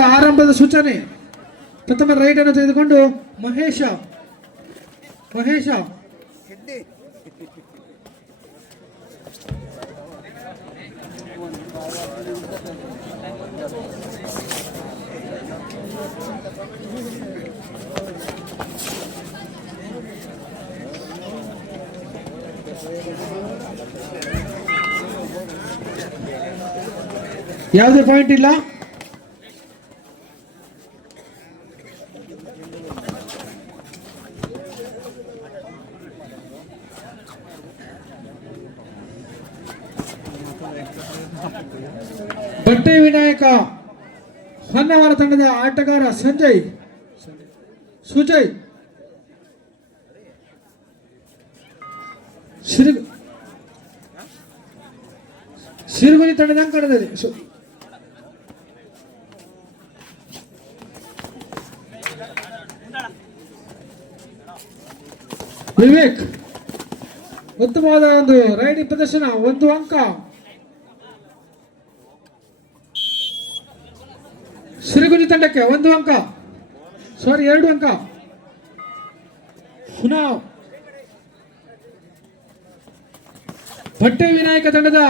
ಆರಂಭದ ಸೂಚನೆ. ಪ್ರಥಮ ರೈಡ್ ಅನ್ನು ತೆಗೆದುಕೊಂಡು ಮಹೇಶ ಮಹೇಶ. ಯಾವುದೇ ಪಾಯಿಂಟ್ ಇಲ್ಲ. ವಿನಾಯಕ, ಹೊನ್ನವರ ತಂಡದ ಆಟಗಾರ ಸಂಜಯ್. ಸುಜಯ್. ಸಿರು ತಂಡದ ಅಂಕಣದಲ್ಲಿ. ವಿವೇಕ್. ಉತ್ತಮವಾದ ಒಂದು ರೈಡಿಂಗ್ ಪ್ರದರ್ಶನ, ಒಂದು ಅಂಕ. ತಂಡಕ್ಕೆ ಒಂದು ಅಂಕ. ಸಾರಿ ಎರಡು ಅಂಕ. ಪುನಃ ಬಟ್ಟೆ ವಿನಾಯಕ ತಂಡದ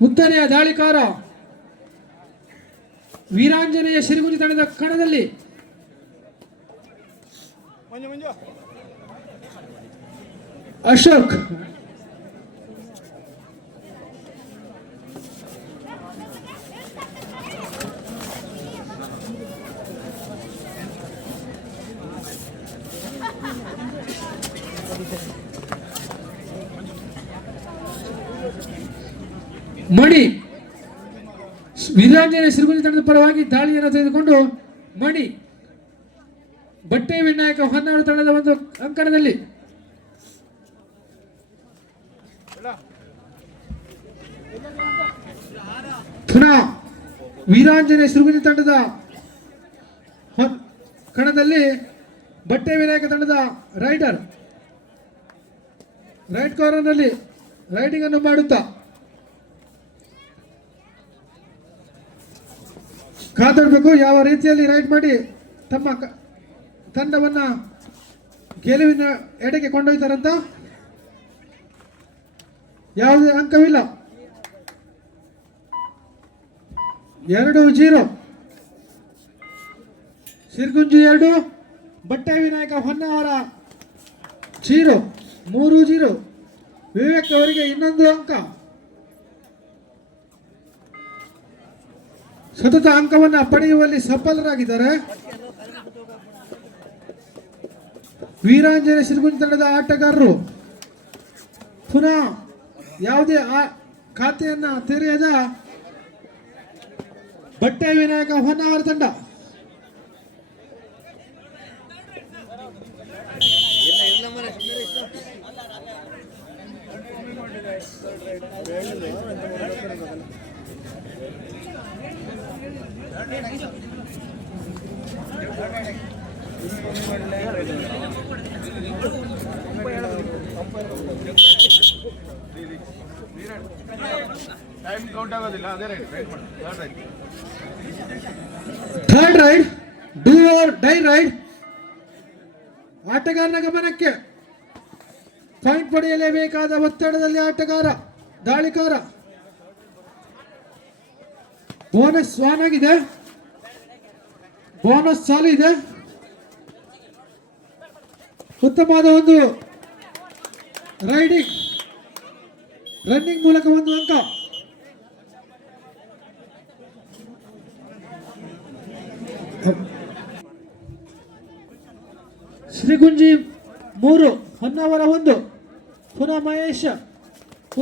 ಉತ್ತನೆಯ ದಾಳಿಕಾರ. ವೀರಾಂಜನೇಯ ಸಿರಿಗುರಿ ತಂಡದ ಕಣದಲ್ಲಿ. ಅಶೋಕ್. ಮಣಿ. ವೀರಾಂಜನೇಯ ಸಿರುಗುನಿ ತಂಡದ ಪರವಾಗಿ ದಾಳಿಯನ್ನು ತೆಗೆದುಕೊಂಡು ಮಣಿ. ಬಟ್ಟೆ ವಿನಾಯಕ ಹೊನ್ನಾಳು ತಂಡದ ಒಂದು ಅಂಕಣದಲ್ಲಿ. ಪುನಃ ವೀರಾಂಜನೇಯ ಸಿರುಗುನಿ ತಂಡದ ಕಣದಲ್ಲಿ ಬಟ್ಟೆ ವಿನಾಯಕ ತಂಡದ ರೈಡರ್. ರೈಟ್ ಕಾರ್ನರ್ನಲ್ಲಿ ರೈಡಿಂಗ್ ಅನ್ನು ಮಾಡುತ್ತಾ ಕಾದಾಡಬೇಕು ಯಾವ ರೀತಿಯಲ್ಲಿ ರೈಡ್ ಮಾಡಿ ತಮ್ಮ ತಂಡವನ್ನ ಗೆಲುವಿನ ಎಡೆಗೆ ಕೊಂಡೊಯ್ತಾರಂತ ಯಾವುದೇ ಅಂಕವಿಲ್ಲ. ಎರಡು ಜೀರೋ. ಸಿರ್ಗುಂಜಿ ಎರಡು, ಬಟ್ಟೆ ವಿನಾಯಕ ಹೊನ್ನಾವರ ಜೀರೋ, ಮೂರು ಜೀರೋ. ವಿವೇಕ್ ಅವರಿಗೆ ಇನ್ನೊಂದು ಅಂಕ. ಸತತ ಅಂಕವನ್ನು ಪಡೆಯುವಲ್ಲಿ ಸಫಲರಾಗಿದ್ದಾರೆ. ವೀರಾಂಜನೇಯ ಸಿರುಗುಂಜಿ ತಂಡದ ಆಟಗಾರರು. ಪುನಃ ಯಾವುದೇ ಆ ಖಾತೆಯನ್ನ ತೆರೆಯದ ಬಟ್ಟೆ ವಿನಾಯಕ ಹೊನ್ನಾವರ ತಂಡ. Third raid do or die raid ಆಟಗಾರನ ಗಮನಕ್ಕೆ ಪಾಯಿಂಟ್ ಪಡೆಯಲೇಬೇಕಾದ ಒತ್ತಡದಲ್ಲಿ ಆಟಗಾರ ದಾಳಿಕಾರ. ಬೋನಸ್ ಆನ್ ಆಗಿದೆ. ಬೋನಸ್ ಚಾಲು ಇದೆ. ಉತ್ತಮವಾದ ಒಂದು ರೈಡಿಂಗ್ ರನ್ನಿಂಗ್ ಮೂಲಕ ಒಂದು ಅಂಕ. ಶ್ರೀಗುಂಜಿ ಮೂರು, ಹೊನ್ನಾವರ ಒಂದು. ಪುನಃ ಮಹೇಶ,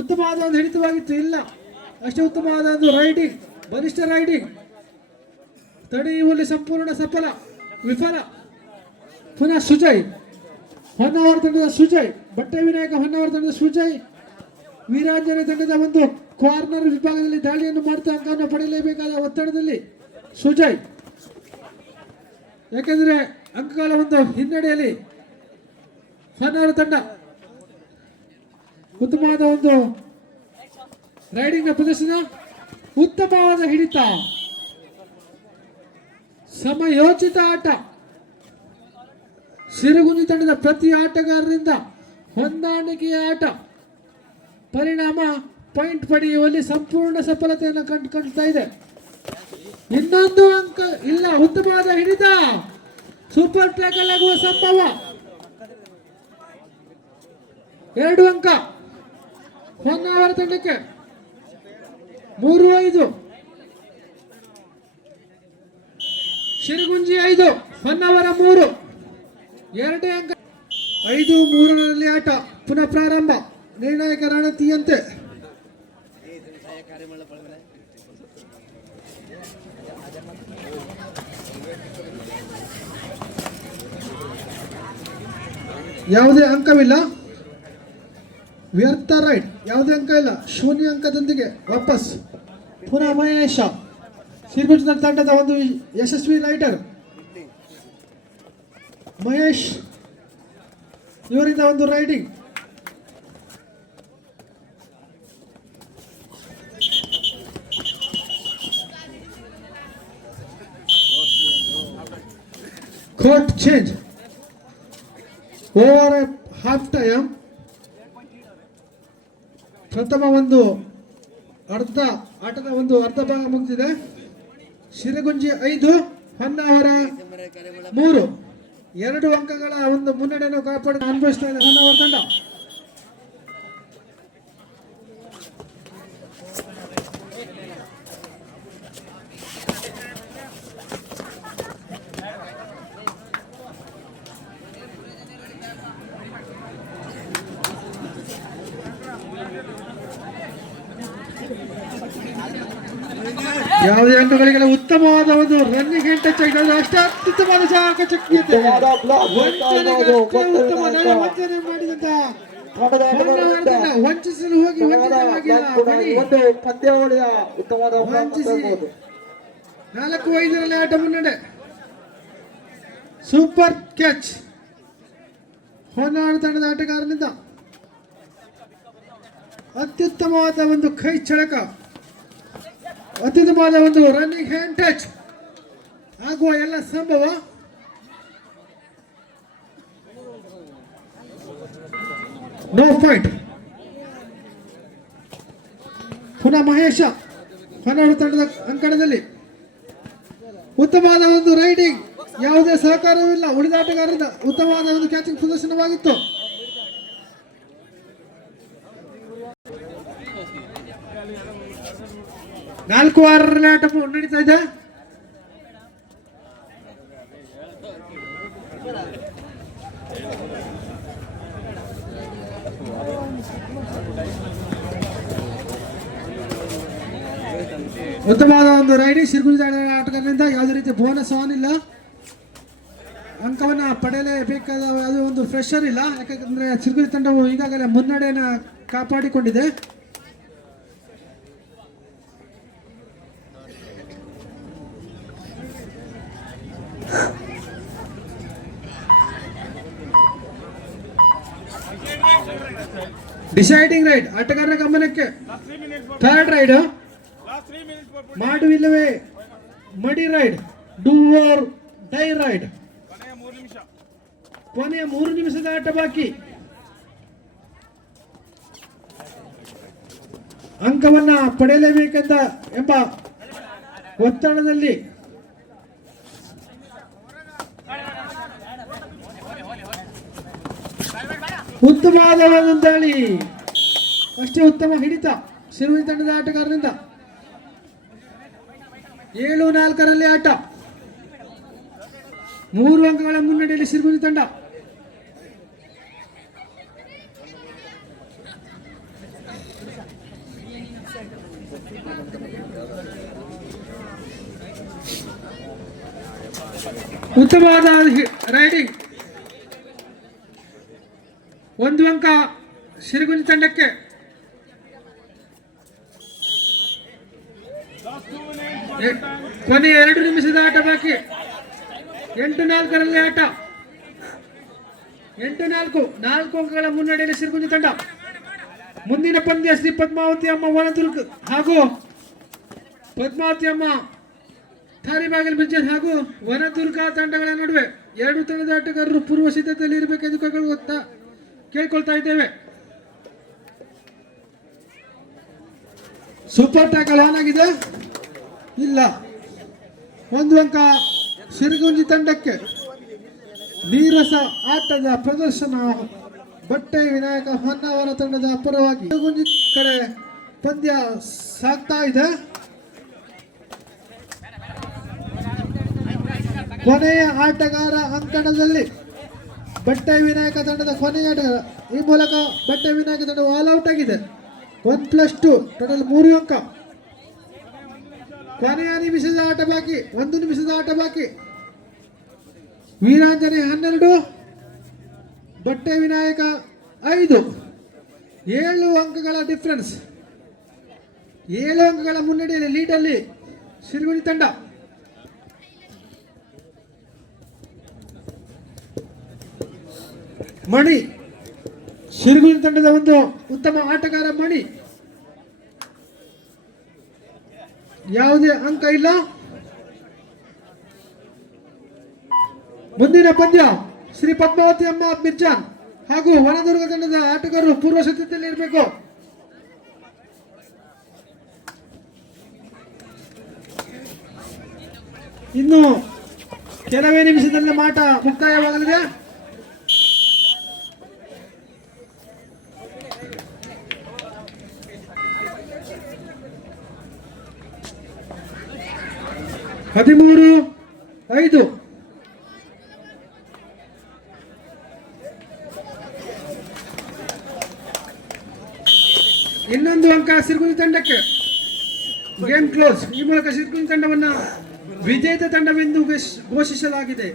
ಉತ್ತಮವಾದ ಒಂದು ಹಿಡಿತವಾಗಿತ್ತು. ಇಲ್ಲ, ಅಷ್ಟೇ ಉತ್ತಮವಾದ ಒಂದು ರೈಡಿಂಗ್ ಬಲಿಷ್ಠ ರೈಡಿಂಗ್ ತಡೆಯುವಲ್ಲಿ ಸಂಪೂರ್ಣ ಸಫಲ, ವಿಫಲ. ಪುನಃ ಸುಜಯ್, ಹೊನ್ನಾವರ ತಂಡದ ಸುಜಯ್, ಬಟ್ಟೆ ವಿನಾಯಕ ಹೊನ್ನಾವರ ತಂಡದ ಸುಜಯ್. ವೀರಾಂಜನ ತಂಡದ ಒಂದು ಕಾರ್ನರ್ ವಿಭಾಗದಲ್ಲಿ ದಾಳಿಯನ್ನು ಮಾಡುತ್ತಾ ಅಂಕವನ್ನು ಪಡೆಯಲೇಬೇಕಾದ ಒತ್ತಡದಲ್ಲಿ ಸುಜಯ್. ಯಾಕೆಂದರೆ ಅಂಕಗಳ ಒಂದು ಹಿನ್ನಡೆಯಲ್ಲಿ ಹೊನ್ನಾವರ ತಂಡ ಉತ್ತಮವಾದ ಒಂದು ರೈಡಿಂಗ್ ಪ್ರದರ್ಶನ. ಉತ್ತಮವಾದ ಹಿಡಿತ. ಸಮಯೋಚಿತ ಆಟ. ಸಿರುಗುಂಜಿ ತಂಡದ ಪ್ರತಿ ಆಟಗಾರರಿಂದ ಹೊಂದಾಣಿಕೆಯ ಆಟ. ಪರಿಣಾಮ ಪಾಯಿಂಟ್ ಪಡೆಯುವಲ್ಲಿ ಸಂಪೂರ್ಣ ಸಫಲತೆಯನ್ನು ಕಂಡು ಕಾಣ್ತಾ ಇದೆ. ಇನ್ನೊಂದು ಅಂಕ, ಇಲ್ಲ, ಉತ್ತಮವಾದ ಹಿಡಿತ. ಸೂಪರ್ ಟ್ಯಾಕಲ್ ಆಗುವ ಸಂಭವ. ಎರಡು ಅಂಕ. ಹೊನ್ನಾವರ ತಂಡಕ್ಕೆ ಮೂರು, ಐದು. ಶಿರಗುಂಜಿ ಐದು, ಹೊನ್ನವರ ಮೂರು. ಎರಡೇ ಅಂಕ. ಐದು ಮೂರರಲ್ಲಿ ಆಟ. ಪುನಃ ಪ್ರಾರಂಭ. ನಿರ್ಣಾಯಕ ರಣತಿಯಂತೆ ಯಾವುದೇ ಅಂಕವಿಲ್ಲ. ವ್ಯರ್ಥ ರೈಟ್. ಯಾವುದೇ ಅಂಕ ಇಲ್ಲ. ಶೂನ್ಯ ಅಂಕದೊಂದಿಗೆ ವಾಪಸ್ ಪುನಃ ಮಹೇಶ. ಸಿರ್ಗುಂಜನ ತಂಡದ ಒಂದು ಯಶಸ್ವಿ ರೈಟರ್. ಮಹೇಶ್, ಇವರಿಂದ ಒಂದು raiding court change. Over half time. ಪ್ರಥಮ ಒಂದು ಅರ್ಧ ಆಟದ ಒಂದು ಅರ್ಧ ಭಾಗ ಮುಗಿದಿದೆ. ಶಿರಗುಂಜಿ ಐದು, ಹೊನ್ನಾವರ ಮೂರು. ಎರಡು ಅಂಕಗಳ ಒಂದು ಮುನ್ನಡೆಯನ್ನು ಕಾಪಾಡಿ ಅನುಭವಿಸ್ತಾ ಇದೆ ಹೊನ್ನಾವರ ತಂಡ. ಯಾವುದೇ ಅಂಕಗಳಿಗೆಲ್ಲ ಉತ್ತಮವಾದ ಒಂದು ರನ್ನಿಂಗ್ ಎಂಟ ಚೆಕ್ ಅಷ್ಟೇ ಅತ್ಯುತ್ತಮವಾದ ಜಾಗ ಚಕ್ರಿಯತೆ ಉತ್ತಮ ವಂಚನೆ ಮಾಡಿದಂತ ವಂಚಿಸಲು ಹೋಗಿ ವಂಚಿಸಿ. ನಾಲ್ಕು ಐದರಲ್ಲಿ ಆಟ ಮುನ್ನಡೆ. ಸೂಪರ್ ಕ್ಯಾಚ್ ಹೊನ್ನಾವರ ತಂಡದ ಆಟಗಾರನಿಂದ ಅತ್ಯುತ್ತಮವಾದ ಒಂದು ಕೈ ಚಳಕ. ಅತ್ಯುತ್ತಮವಾದ ಒಂದು ರನ್ನಿಂಗ್ ಹ್ಯಾಂಡ್ ಟಚ್ ಆಗುವ ಎಲ್ಲ ಸಂಭವ. ನೋ ಫೈಟ್ ಪುನಃ ಮಹೇಶ ಕನ್ನಡ ತಂಡದ ಅಂಕಣದಲ್ಲಿ. ಉತ್ತಮವಾದ ಒಂದು ರೈಡಿಂಗ್ ಯಾವುದೇ ಸಹಕಾರವಿಲ್ಲ. ಆಟಗಾರರಿಂದ ಉತ್ತಮವಾದ ಒಂದು ಕ್ಯಾಚಿಂಗ್ ಪ್ರದರ್ಶನವಾಗಿತ್ತು. ನಾಲ್ಕು ವಾರ ನಡೀತಾ ಇದೆ? ಉತ್ತಮವಾದ ಒಂದು ರೈಡಿ ತಂಡದ ಆಟಗಾರರಿಂದ ಯಾವುದೇ ರೀತಿ ಬೋನಸ್ ಆನ್ ಇಲ್ಲ ಅಂಕವನ್ನ ಪಡೆಯಲೇಬೇಕಾದ ಅದು ಒಂದು ಫ್ರೆಶರ್ ಇಲ್ಲ. ಯಾಕಂದ್ರೆ ಸಿರ್ಗುಂಜಿ ತಂಡವು ಈಗಾಗಲೇ ಮುನ್ನಡೆಯನ್ನು ಕಾಪಾಡಿಕೊಂಡಿದೆ. ಡಿಸೈಡಿಂಗ್ ರೈಡ್ ಆಟಗಾರರ ಗಮನಕ್ಕೆ. ಥರ್ಡ್ ರೈಡ್ ಮಾಡುವಿಲ್ಲವೇ? ಮಡಿ raid do or die raid ಕೊನೆಯ ಮೂರು ನಿಮಿಷದ ಆಟ ಬಾಕಿ. ಅಂಕವನ್ನ ಪಡೆಯಲೇಬೇಕೆಂದ ಎಂಬ ಒತ್ತಡದಲ್ಲಿ. ಉತ್ತಮವಾದ ದಾಳಿ. ಅಷ್ಟೇ ಉತ್ತಮ ಹಿಡಿತ ಸಿರುವಿ ತಂಡದ ಆಟಗಾರರಿಂದ. ಏಳು ನಾಲ್ಕರಲ್ಲಿ ಆಟ. ಮೂರು ಅಂಕಗಳ ಮುನ್ನಡೆಯಲ್ಲಿ ಸಿರುಗುಂಜಿ ತಂಡ. ಉತ್ತಮವಾದ ರೈಡಿಂಗ್. ಒಂದು ಅಂಕ ಸಿರುಗುಂಜಿ ತಂಡಕ್ಕೆ. ಕೊನೆಯ ಎರಡು ನಿಮಿಷದ ಆಟ ಬಾಕಿ. ಎಂಟು ನಾಲ್ಕರಲ್ಲಿ ಆಟ. ಎಂಟು ನಾಲ್ಕು ನಾಲ್ಕು ಅಂಕಗಳ ಮುನ್ನಡೆಯಲ್ಲಿ ಸಿರುಗುಂಜಿ ತಂಡ. ಮುಂದಿನ ಪಂದ್ಯ ಶ್ರೀ ಪದ್ಮಾವತಿ ಅಮ್ಮ ವನದುರ್ಗ ಹಾಗೂ ಪದ್ಮಾವತಿ ಅಮ್ಮ ಥಾರಿಬಾಗಿಲ್ ಬಿಜನ್ ಹಾಗೂ ವನದುರ್ಗ ತಂಡಗಳ ನಡುವೆ ಎರಡು ತಂಡದ ಆಟಗಾರರು ಪೂರ್ವ ಸಿದ್ಧತೆಯಲ್ಲಿ ಇರಬೇಕೆಂದು ಗೊತ್ತಾ ಕೇಳ್ಕೊಳ್ತಾ ಇದ್ದೇವೆ. ಸೂಪರ್ ಟ್ಯಾಕಲ್ ಆನ್ ಆಗಿದೆ. ಇಲ್ಲ. ಒಂದು ಅಂಕ ಸಿರಿಗುಂಜಿ ತಂಡಕ್ಕೆ. ನೀರಸ ಆಟದ ಪ್ರದರ್ಶನ ಬಟ್ಟೆ ವಿನಾಯಕ ಹೊನ್ನಾವರ ತಂಡದ ಪರವಾಗಿ ಸಿರಿಗುಂಜಿ ಕಡೆ ಪಂದ್ಯ ಸಾಗ್ತಾ ಇದೆ. ಕೊನೆಯ ಆಟಗಾರ ಅಂಕಣದಲ್ಲಿ ಬಟ್ಟೆ ವಿನಾಯಕ ತಂಡದ ಕೊನೆಯ ಆಟಗಾರ ಈ ಮೂಲಕ ಬಟ್ಟೆ ವಿನಾಯಕ ತಂಡ ಆಲ್ ಔಟ್ ಆಗಿದೆ. ಒನ್ ಪ್ಲಸ್ ಟು ಟೋಟಲ್ ಮೂರು ಅಂಕ. ಕೊನೆಯ ನಿಮಿಷದ ಆಟ ಬಾಕಿ, ಒಂದು ನಿಮಿಷದ ಆಟ ಬಾಕಿ. ವೀರಾಂಜನೆ ಹನ್ನೆರಡು, ಬಟ್ಟೆ ವಿನಾಯಕ ಐದು. ಏಳು ಅಂಕಗಳ ಡಿಫ್ರೆನ್ಸ್ ಏಳು ಅಂಕಗಳ ಮುನ್ನಡೆಯಲ್ಲಿ ಲೀಡಲ್ಲಿ ಸಿರುಗುಣಿ ತಂಡ. ಮಣಿ ಶಿರಗುಳಿ ತಂಡದ ಒಂದು ಉತ್ತಮ ಆಟಗಾರ ಮಣಿ. ಯಾವುದೇ ಅಂಕ ಇಲ್ಲ. ಮುಂದಿನ ಪಂದ್ಯ ಶ್ರೀ ಪದ್ಮಾವತಿ ಅಮ್ಮ ಮಿರ್ಜಾನ್ ಹಾಗೂ ವನದುರ್ಗ ತಂಡದ ಆಟಗಾರರು ಪೂರ್ವ ಸಿದ್ಧತೆಯಲ್ಲಿ ಇರಬೇಕು. ಇನ್ನು ಕೆಲವೇ ನಿಮಿಷದಲ್ಲಿ ಮಾಟ ಮುಕ್ತಾಯವಾಗಲಿದೆ. ಹದಿಮೂರು, ಐದು. ಇನ್ನೊಂದು ಅಂಕ ಸಿರ್ಗುಂಜಿ ತಂಡಕ್ಕೆ. ಗೇಮ್ ಕ್ಲೋಸ್ ಈ ಮೂಲಕ ಸಿರ್ಗುಂಜಿ ತಂಡವನ್ನ ವಿಜೇತ ತಂಡವೆಂದು ಘೋಷಿಸಲಾಗಿದೆ.